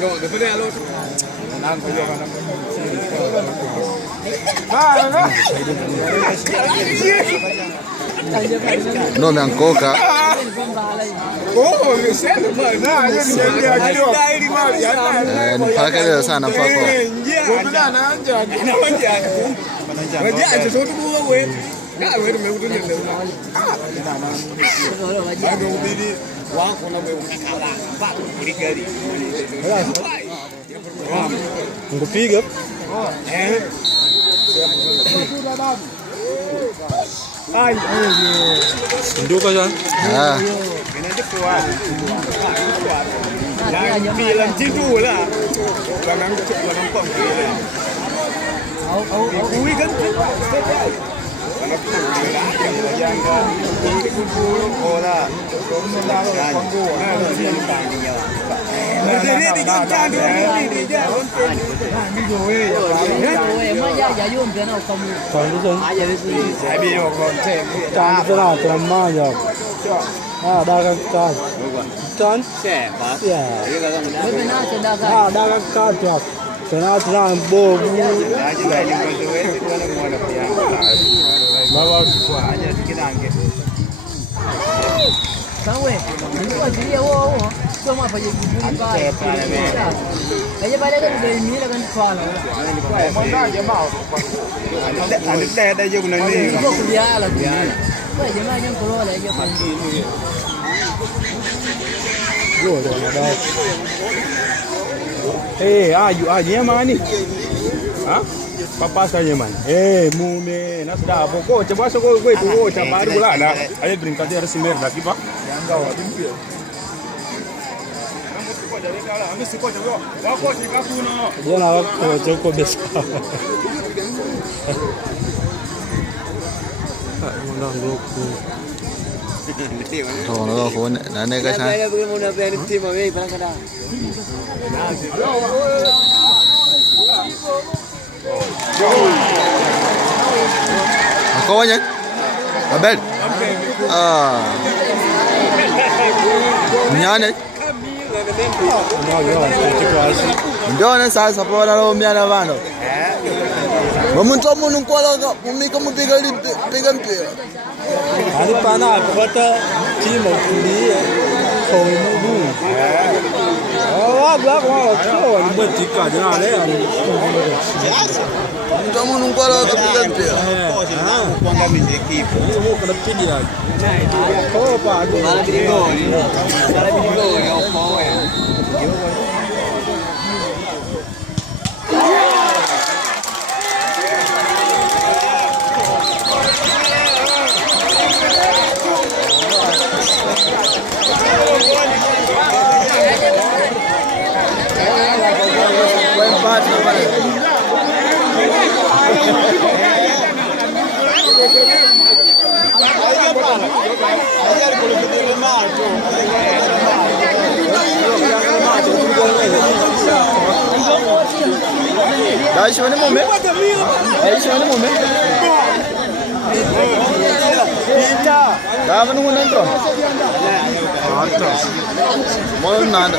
No, después de algo. No me ancoca. Para que le sana poco. Kupiga. Ai, ndio kaza. Ah. Bilang tidur lah. Kadang pom. Ui kan? Yang orang Jadi digantar dulu ni dia. Ayu mana ni? Ha? Papa saya man. Mume, nasi dah pokok. Coba sokong gue tu, coba ada pula ada. Ayo berikan dia resi merah lagi pak. Yang kau ada. Dia nak cukup besar. Mana grupu? Thôi nó có khốn này này cái sao? Có nhá? Ở bên. Nhá này. Ndio na sasa kwa wale miana bana. Mtu mmoja nkola mumika mpiga mpira. Ali pana apata timu kulia kwa Mungu. Bla kwa mbatika jana leo. Mtu mmoja nkola kupiga mpira. Kwanga mizekipo. Kuna pigia. Opa, mara gringoni. Mara gringoni au power. Dai ci vediamo me. Dai ci vediamo me. Dai menunggu nanti. Mau nanda.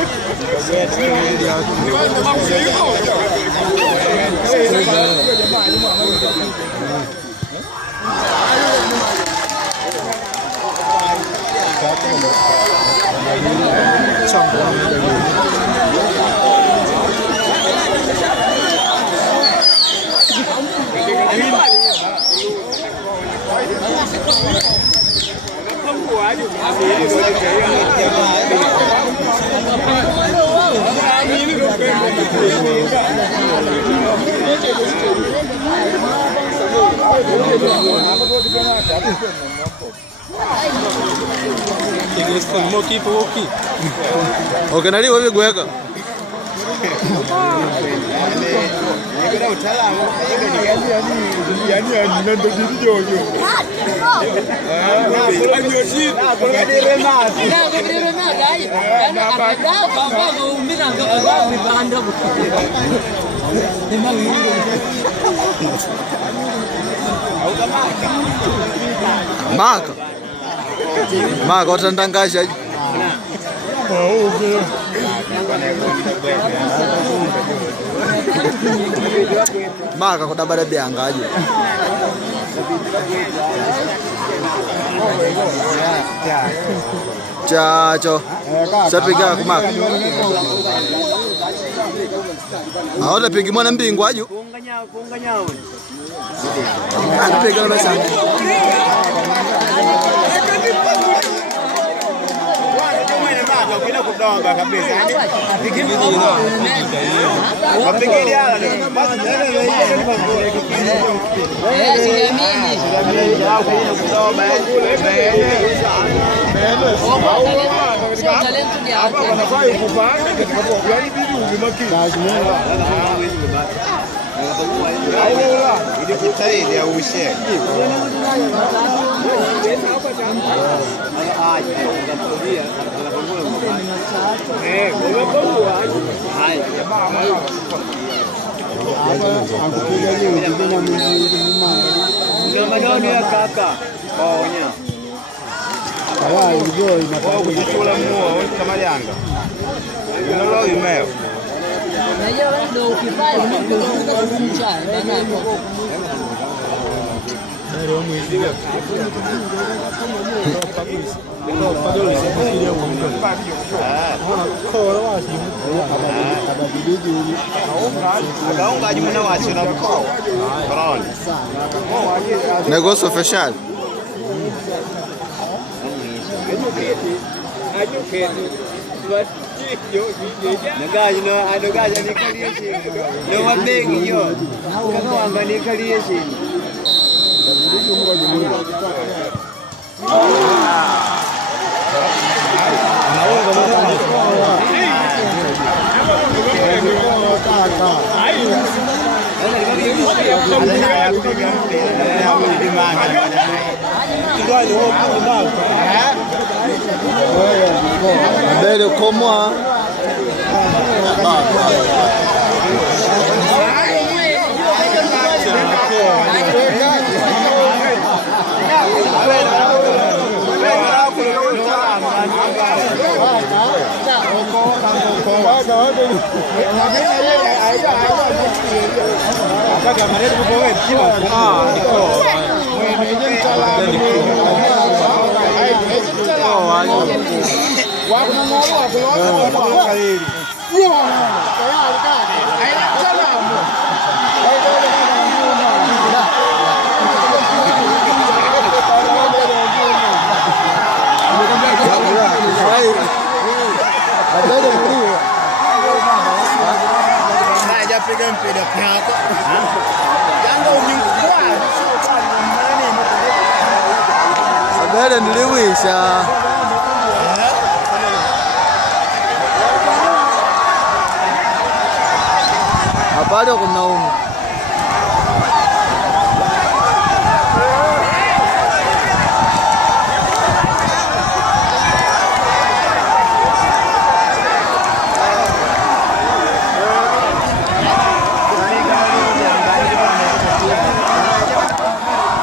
Oke, nari wewe gweka. Kita utaalamu, yani ndio kidogo. Maka utantangasha. Maka kudabara biangaje. Chacho. Sapiga kumaka. Ahora pigi mwana mbingu aju. Kuunga nyao. Anapiga na basa. Bila kudonga kabisa. Wapigilia basi negócio fechado. Velho, como a pegar mpira pyako. Yanga umingwa. Sabere niliwisha. Habari kunaumu.